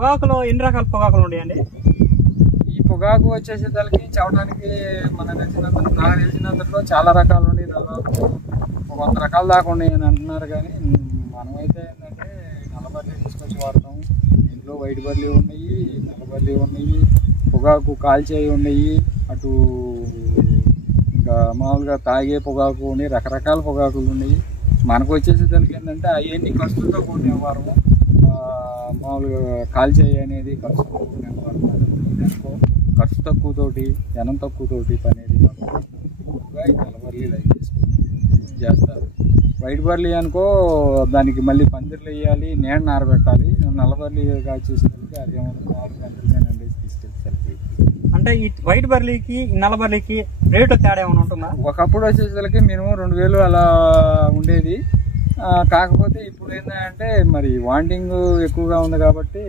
పొగాకులో ఎన్ని రకాల పొగాకులు ఉన్నాయండి? ఈ పొగాకు వచ్చేసేదానికి చెప్పడానికి నాకు తెలిసినంతలో చాలా రకాలు ఉన్నాయి. దాదాపు 100 రకాల దాకా ఉన్నాయి అని అంటున్నారు. కానీ మనమైతే ఏంటంటే నల్లబర్లీ తీసుకొచ్చి వాడతాం. ఇంట్లో వైట్ బర్లీ ఉన్నాయి, నల్లబర్లీ ఉన్నాయి, పొగాకు కాల్చేవి ఉన్నాయి, అటు ఇంకా మామూలుగా తాగే పొగాకు ఉన్నాయి, రకరకాల పొగాకులు ఉన్నాయి. మనకు వచ్చేసేదానికి ఏంటంటే అవన్నీ ఖర్చులతో కూడిన వ్యవహారము. మామూలుగా కాల్చేయి అనేది ఖర్చుతో కూడిన వ్యవహారం. ఖర్చు తక్కువతోటి జనం తక్కువతోటి పని అనేది నల్లబర్లీ లైక్ చేస్తారు. వైట్ బర్లీ అనుకో దానికి మళ్ళీ పందిర్లు వేయాలి, నీడ నారబెట్టాలి. నల్లబర్లీ కాల్చేసేదానికి అది ఏమన్నా 4 గంటల తీసుకెళ్ళి సరిపోయి. అంటే ఈ వైట్ బర్లీకి నల్ల బర్లీకి రేటు తేడా ఏమైనా ఉంటుందా? ఒకప్పుడు వచ్చేసరికి మినిమం 2000 అలా ఉండేది. కాకపోతే ఇప్పుడు ఏంటంటే మరి వాంటింగ్ ఎక్కువగా ఉంది కాబట్టి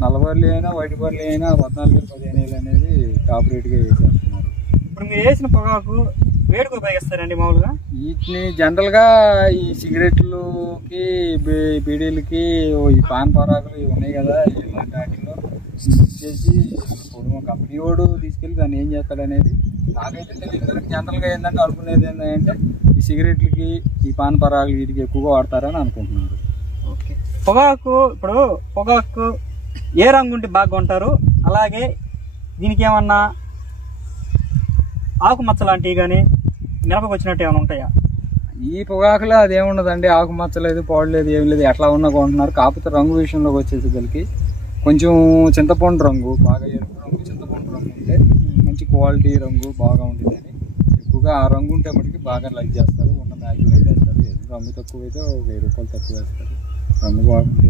నల్లబర్లీ అయినా వైట్ బర్లీ అయినా 14,000-15,000 అనేది టాప్ రేట్గా వేసేస్తున్నారు. ఇప్పుడు మీరు వేసిన పొగాకు వేడికి ఉపయోగిస్తారండి మామూలుగా? వీటిని జనరల్గా ఈ సిగరెట్లకి, బీడీలకి, ఈ పాన్ పరాకులు ఇవి ఉన్నాయి కదా, ఇలాంటి వాటిల్లో చేసి కంపెనీ వాడు తీసుకెళ్ళి దాన్ని ఏం చేస్తాడు అనేది నాకైతే తెలియదు. జనరల్గా ఏంటంటే అనుకునేది ఏంటంటే ఈ సిగరెట్లకి, ఈ పాన్ పరాకులు వీటికి ఎక్కువగా వాడతారని అనుకుంటున్నారు. ఓకే. పొగాకు ఇప్పుడు పొగాకు ఏ రంగు ఉంటే బాగా ఉంటారు? అలాగే దీనికి ఏమన్నా ఆకుమచ్చ లాంటివి కానీ మిరపకు వచ్చినట్టు ఏమైనా ఉంటాయా? ఈ పొగాకులో అదేముండదండి, ఆకుమచ్చ లేదు, పాడలేదు, ఏం లేదు, ఎట్లా ఉన్నా కొంటున్నారు. కాకపోతే రంగు విషయంలోకి వచ్చేసరికి కొంచెం చింతపండు రంగు, బాగా ఎరుపు రంగు చింతపండు రంగు ఉంటే మంచి క్వాలిటీ రంగు బాగా ఉంటుందని ఎక్కువగా ఆ రంగు ఉంటే మటుకి బాగా లైక్ చేస్తారు. ఉన్న మ్యాగ్జిన్ రేట్ వేస్తారు. రంగు తక్కువ అయితే 1000 రూపాయలు తక్కువ వేస్తారు. రంగు బాగుంటే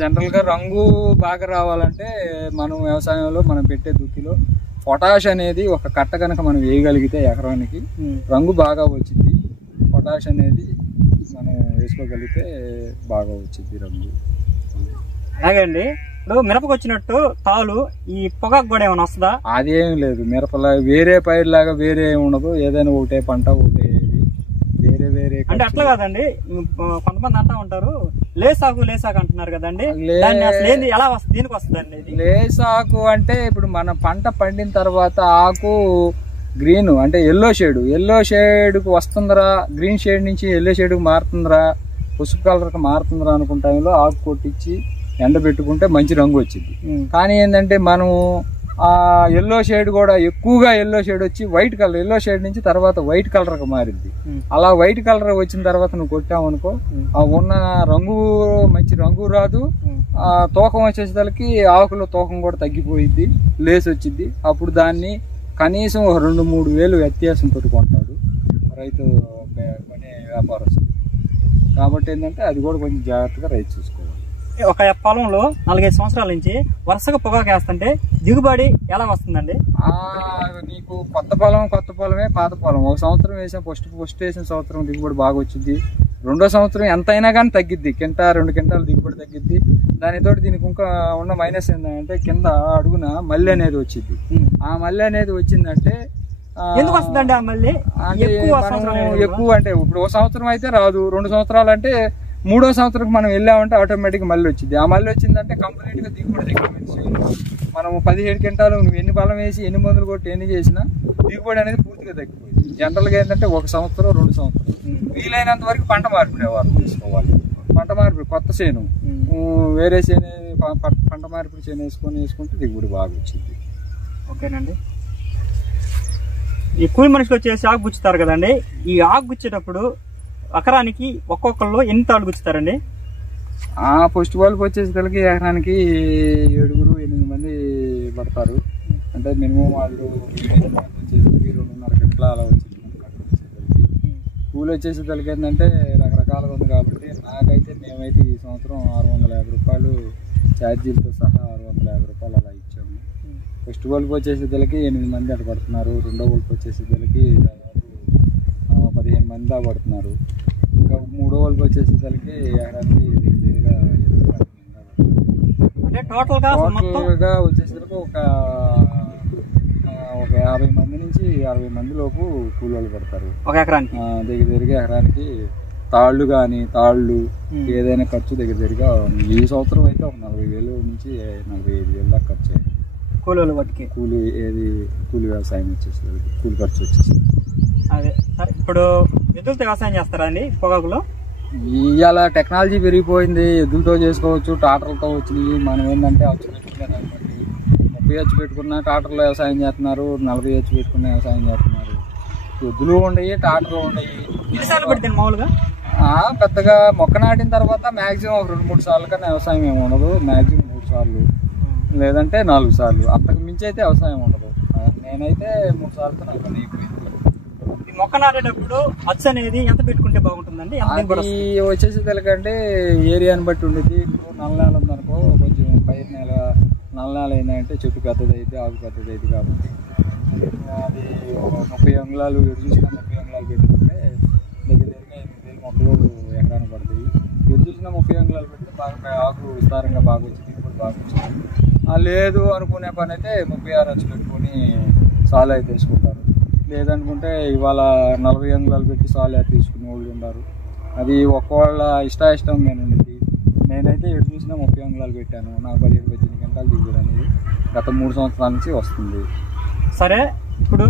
జనరల్గా రంగు బాగా రావాలంటే మనం వ్యవసాయంలో మనం పెట్టే దుక్కిలో పొటాష్ అనేది ఒక కట్ట కనుక మనం వేయగలిగితే ఎకరానికి రంగు బాగా వచ్చింది. పొటాష్ అనేది మనం వేసుకోగలిగితే బాగా వచ్చింది రంగు. అలాగే అండి, ఇప్పుడు మిరపకు వచ్చినట్టు తాలు ఈ పొగాకు కూడా ఏమైనా వస్తుందా? అదేం లేదు. మిరపలా వేరే పైరులాగా వేరే ఏమి ఉండదు. ఏదైనా ఒకటే పంట, ఒకటే వేరే వేరే. అంటే అట్లా కాదండి, కొంతమంది అంటా ఉంటారు లేసాకు లేసాకు అంటున్నారు కదండి, ఎలా వస్తుంది, దీనికి వస్తుందండి? లేసాకు అంటే ఇప్పుడు మన పంట పండిన తర్వాత ఆకు గ్రీన్ అంటే ఎల్లో షేడ్కు వస్తుందిరా, గ్రీన్ షేడ్ నుంచి ఎల్లో షేడ్కి మారుతుందిరా, పసుపు కలర్కి మారుతుందిరా అనుకున్న టైంలో ఆకు కొట్టించి ఎండబెట్టుకుంటే మంచి రంగు వచ్చింది. కానీ ఏంటంటే మనం ఆ ఎల్లో షేడ్ కూడా ఎక్కువగా ఎల్లో షేడ్ వచ్చి వైట్ కలర్, ఎల్లో షేడ్ నుంచి తర్వాత వైట్ కలర్కి మారింది. అలా వైట్ కలర్ వచ్చిన తర్వాత నువ్వు కొట్టావు అనుకో ఆ ఉన్న రంగు మంచి రంగు రాదు. ఆ తూకం వచ్చేసరికి ఆకులో తూకం కూడా తగ్గిపోయిద్ది, లేస్ వచ్చింది. అప్పుడు దాన్ని కనీసం 2-3 వేలు వ్యత్యాసంతో కొంటాడు రైతు కొనే వ్యాపారస్తుడు. కాబట్టి ఏంటంటే అది కూడా కొంచెం జాగ్రత్తగా రైతు చూసుకోవాలి. ఒక పొలంలో 4-5 సంవత్సరాల నుంచి వరుసగా పొగాకు వేస్తుంటే దిగుబడి ఎలా వస్తుందండి? నీకు కొత్త పొలమే పాత పొలం. ఒక సంవత్సరం వేసాం, ఫస్ట్ వేసిన సంవత్సరం దిగుబడి బాగా వచ్చింది. రెండో సంవత్సరం ఎంత అయినా కానీ తగ్గిద్ది, 1-2 క్వింటాలు దిగుబడి తగ్గిద్ది. దానితోటి దీనికి ఇంకా ఉన్న మైనస్ ఏంటంటే కింద అడుగున మల్లి అనేది వచ్చింది. ఆ మల్లి అనేది వచ్చిందంటే ఎందుకు వస్తుందండి ఆ మల్లి? ఎక్కువ అంటే ఇప్పుడు ఒక సంవత్సరం అయితే రాదు, 2 సంవత్సరాలు అంటే 3వ సంవత్సరం మనం వెళ్ళామంటే ఆటోమేటిక్గా మళ్ళీ వచ్చింది. ఆ మళ్ళీ వచ్చిందంటే కంప్లీట్గా దిగుబడి తగ్గిపోయింది. మనం 17 క్వింటాలు నువ్వు ఎన్ని బలం వేసి ఎన్ని మందులు కొట్టి ఎన్ని చేసినా దిగుబడి అనేది పూర్తిగా తగ్గిపోయింది. జనరల్గా ఏంటంటే 1 సంవత్సరం 2 సంవత్సరం వీలైనంత వరకు పంట మార్పిడి వారు తీసుకోవాలి. పంట మార్పిడి కొత్త చేను వేరే చేను పంట మార్పిడి చేను వేసుకుంటే దిగుబడి బాగా వచ్చింది. ఓకేనండి. ఈ కూలి మనుషులు వచ్చేసి ఆకు గుచ్చుతారు కదండి, ఈ ఆకు గుచ్చేటప్పుడు ఎకరానికి ఒక్కొక్కళ్ళు ఎన్ని తాళ్ళు గుచ్చుతారండి? ఫస్ట్ వాళ్ళకి వచ్చేసరికి ఎకరానికి 7-8 మంది పడతారు. అంటే మినిమం వాళ్ళు వచ్చేసరికి 2.5 గంటల అలా వచ్చేసరికి కూలి వచ్చేసరికి ఏంటంటే రకరకాలుగా ఉంది. కాబట్టి నాకైతే మేమైతే ఈ సంవత్సరం 650 రూపాయలు ఛార్జీలతో సహా 650 రూపాయలు అలా ఇచ్చాము. ఫస్ట్ వాళ్ళకి వచ్చేసరికి 8 మంది అటు పడుతున్నారు. రెండో వాళ్ళకి వచ్చేసరికి దాదాపు 15 మంది దా పడుతున్నారు. ఇంకా 3వ వాళ్ళకి వచ్చేసరికి ఎకరానికి దగ్గరగా 20 మంది. అంటే టోటల్గా వచ్చేసరికి ఒక 50 మంది నుంచి 60 మంది లోపు కూలోళ్ళు పడతారు ఒక ఎకరానికి. దగ్గరగా ఎకరానికి తాళ్ళు ఏదైనా ఖర్చు దగ్గరగా ఈ సంవత్సరం అయితే ఒక 40,000 నుంచి 45,000 దాకా ఖర్చు అయ్యింది. కూలీలు బట్టికి కూలి వ్యవసాయం వచ్చేస్తుంది, కూలి ఖర్చు వచ్చేస్తుంది. అదే సరే, ఇప్పుడు ఎద్దులతో వ్యవసాయం చేస్తారా అండి పొగాకులో? ఇవాళ టెక్నాలజీ పెరిగిపోయింది, ఎద్దులతో చేసుకోవచ్చు, ట్రాక్టర్లతో వచ్చినాయి. మనం ఏంటంటే అచ్చు పెట్టుకునేదాన్ని బట్టి 30 హెచ్ పెట్టుకున్న ట్రాక్టర్లో వ్యవసాయం చేస్తున్నారు, 40 హెచ్ పెట్టుకున్న వ్యవసాయం చేస్తున్నారు. ఎద్దులు ఉండయి, ట్రాక్టర్లు ఉండయి. ఎన్నిసార్లు పడుతుంది మామూలుగా? పెద్దగా మొక్క నాటిన తర్వాత మ్యాక్సిమం ఒక 2-3 సార్లు కన్నా వ్యవసాయం ఏమి ఉండదు. మ్యాక్సిమం 3 సార్లు లేదంటే 4 సార్లు, అంతకు మించి అయితే వ్యవసాయం ఉండదు. నేనైతే 3 సార్లతో నాకు పని అయిపోయింది. ఈ మొక్క నాటేటప్పుడు అచ్చు అనేది ఎంత పెట్టుకుంటే బాగుంటుందండి? వచ్చేసి తెలుకంటే ఏరియాని బట్టి ఉండేది. ఇప్పుడు నల్ల నేల ఉందనుకో, కొంచెం పైరు నేల నల్ల నేల ఏంటంటే చెట్టు పెద్దది అయితే ఆకు పెద్దది అయితే కాబట్టి అది 30 అంగుళాలు చూసినా 30 అంగుళాలు పెట్టుకుంటే దగ్గరగా 8,000 మొక్కలు ఎకరానికి పడతాయి. చూసినా 30 అంగుళాలు పెడితే బాగా ఆకు విస్తారంగా బాగా వచ్చింది, ఇప్పుడు బాగా వచ్చింది. లేదు అనుకునే పని అయితే 36 హెచ్ పెట్టుకొని సాలు అయితే తీసుకుంటారు. లేదనుకుంటే ఇవాళ 40 అంగుళాలు పెట్టి సాలు అయితే తీసుకునే వాళ్ళు ఉన్నారు. అది ఒక్కవాళ్ళ ఇష్టం మీద ఉండేది. నేనైతే ఎటు చూసినా 30 అంగుళాలు పెట్టాను. నాకు 17-18 గంటలు దిగుబడి అనేది గత 3 సంవత్సరాల నుంచి వస్తుంది. సరే, ఇప్పుడు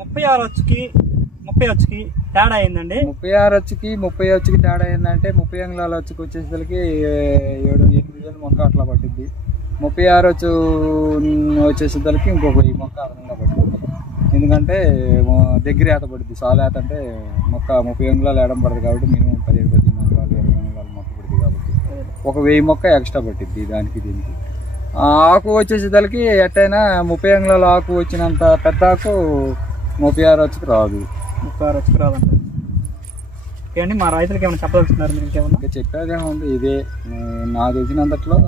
36 వచ్చుకి తేడా అయిందండి. 36 వచ్చుకి తేడా అయిందంటే 30 అంగుళాల వచ్చుకి వచ్చేసరికి 7-8 మొక్క అట్లా పట్టిద్ది. 36 వచ్చు వచ్చేసరికి ఇంకొక 1000 మొక్క అదనంగా పట్టింది. ఎందుకంటే దగ్గర ఏత పడుద్ది, సాలు ఏత అంటే మొక్క 30 అంగుళాలు ఏడం పడుతుంది కాబట్టి మినిమం 17-18 అంగుళాలు 20 అంగుళాలు మొక్క పడుతుంది కాబట్టి ఒక 1000 మొక్క ఎక్స్ట్రా పట్టిద్ది దానికి దీనికి. ఆకు వచ్చేసరికి ఎట్టయినా 30 అంగుళాల ఆకు వచ్చినంత పెద్ద ఆకు 36 వచ్చుకు రాదు. 36 వచ్చుకు రాదంట. ఏంటి మా రైతులకి ఏమైనా చెప్పదలుచున్నారు మీరు? ఇంకేమన్నా ఇంకా చెప్పేదేమో ఉంది. ఇదే నాకు తెలిసినంతట్లో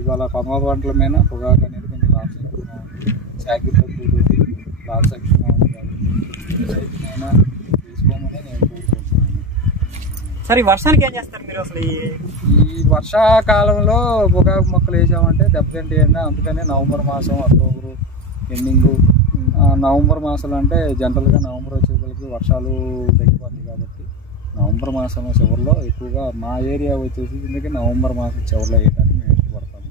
ఇవాళ పొగాకు పంటల మీద పొగాకు అనేది కొంచెం లాభసాటిగా ఉంది, సాగిపోతూ లాభసాటిగా ఉంది కాబట్టి రైతునైనా తీసుకోమని నేను కోరుకుంటున్నాను. సరే, ఈ వర్షానికి ఏం చేస్తారు మీరు అసలు? ఈ వర్షాకాలంలో పొగాకు మొక్కలు వేసామంటే దెబ్బతింటాయండి. అందుకనే నవంబర్ మాసం, అక్టోబరు ఎండింగు, నవంబర్ మాసాలు అంటే జనరల్గా నవంబర్ వచ్చేసరికి వర్షాలు తగ్గిపోతాయి కాబట్టి నవంబర్ మాసం చివరిలో ఎక్కువగా మా ఏరియా వచ్చేసి ఇందుకే నవంబర్ మాసం చివరిలో వేయడానికి మేము ఇష్టపడతాము.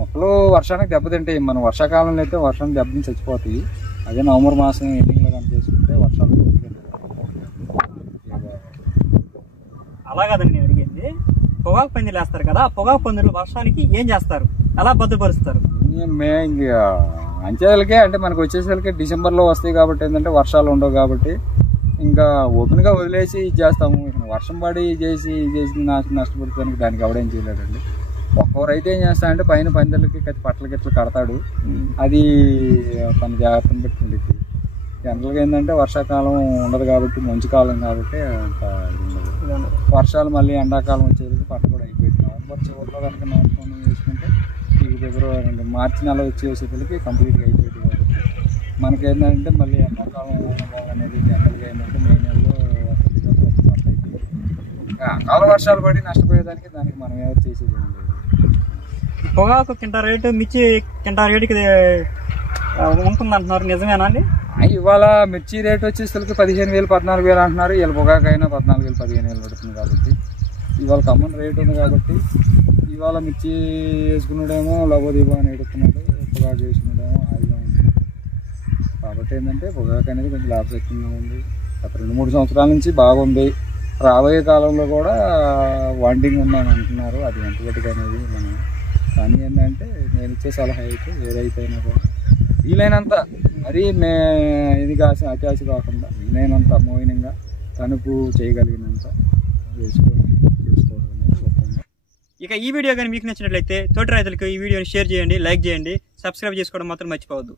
మొక్కలు వర్షానికి దెబ్బతింటాయి. మనం వర్షాకాలంలో అయితే వర్షానికి దెబ్బతిని చచ్చిపోతాయి. అదే నవంబర్ మాసం ఎండింగ్లో కనుక చేసుకుంటే వర్షాలు అలా కాదండి నేను అడిగింది. పొగాకు పందిలు వేస్తారు కదా, పొగాకు పందిలు వర్షానికి ఏం చేస్తారు, ఎలా భద్రపరుస్తారు? అంచెలకే అంటే మనకు వచ్చేసరికి డిసెంబర్లో వస్తాయి కాబట్టి ఏంటంటే వర్షాలు ఉండవు కాబట్టి ఇంకా ఓపెన్గా వదిలేసి చేస్తాము. వర్షం పడి చేసి నష్టపడతానికి దానికి ఎవడేం చేయలేడండి. ఒక్కొక్కరు అయితే ఏం చేస్తా అంటే పైన పందిళ్ళకి పట్లకి ఇట్లా కడతాడు, అది తన జాగ్రత్తను పెట్టి ఉండేది. జనరల్గా ఏంటంటే వర్షాకాలం ఉండదు కాబట్టి మంచు కాలం కాబట్టి అంత ఉండదు. వర్షాలు మళ్ళీ ఎండాకాలం వచ్చేసరికి పంట కూడా అయిపోయింది. నవంబర్ చివరిలో కనుక నాటుకొని వేసుకుంటే మీకు ఫిబ్రవరి మార్చి నెల వచ్చేసరికి కంప్లీట్గా అయిపోయింది కాబట్టి మనకేంటంటే మళ్ళీ ఎండాకాలం అనేది జనరల్గా ఏంటంటే మే నెలలో వస్తుంది కాబట్టి ఒక పంట అయిపోయింది. అకాల వర్షాలు పడి నష్టపోయేదానికి దానికి మనం ఎవరు చేసేది ఏం లేదు. పొగాకు కింటా రేటు, మిర్చి కింటా రేటుకి ఉంటుంది అంటున్నారు, నిజమేనా అండి? ఇవాళ మిర్చి రేట్ వచ్చేసరికి 15,000 14,000 అంటున్నారు. ఇలా పొగాకు అయినా 14,000 15,000 పడుతుంది కాబట్టి ఇవాళ కమ్మన్ రేట్ ఉంది కాబట్టి ఇవాళ మిర్చి వేసుకున్నాడేమో లబోదీబా అని ఎడుతున్నాడు, పొగాకు వేసుకున్నాడేమో హాయిగా ఉంటుంది. కాబట్టి ఏంటంటే పొగాకు అనేది కొంచెం లాభసాటిగా ఉంది. గత 2-3 సంవత్సరాల నుంచి బాగుంది. రాబోయే కాలంలో కూడా వాంటింగ్ ఉందని అంటున్నారు. అది ఎంతవరకు అనేది మనం కానీ ఏంటంటే నేను ఇచ్చే సలహా అయితే ఏదైతే అయినా కూడా వీలైనంత మరీ ఇది కాసి అత్యాశ కాకుండా వీలైనంత మోయినంగా తణుకు చేయగలిగినంత చేసుకోవడం అనేది గొప్పగా. ఇక ఈ వీడియో కానీ మీకు నచ్చినట్లయితే తోటి రైతులకు ఈ వీడియోని షేర్ చేయండి, లైక్ చేయండి, సబ్స్క్రైబ్ చేసుకోవడం మాత్రం మర్చిపోవద్దు.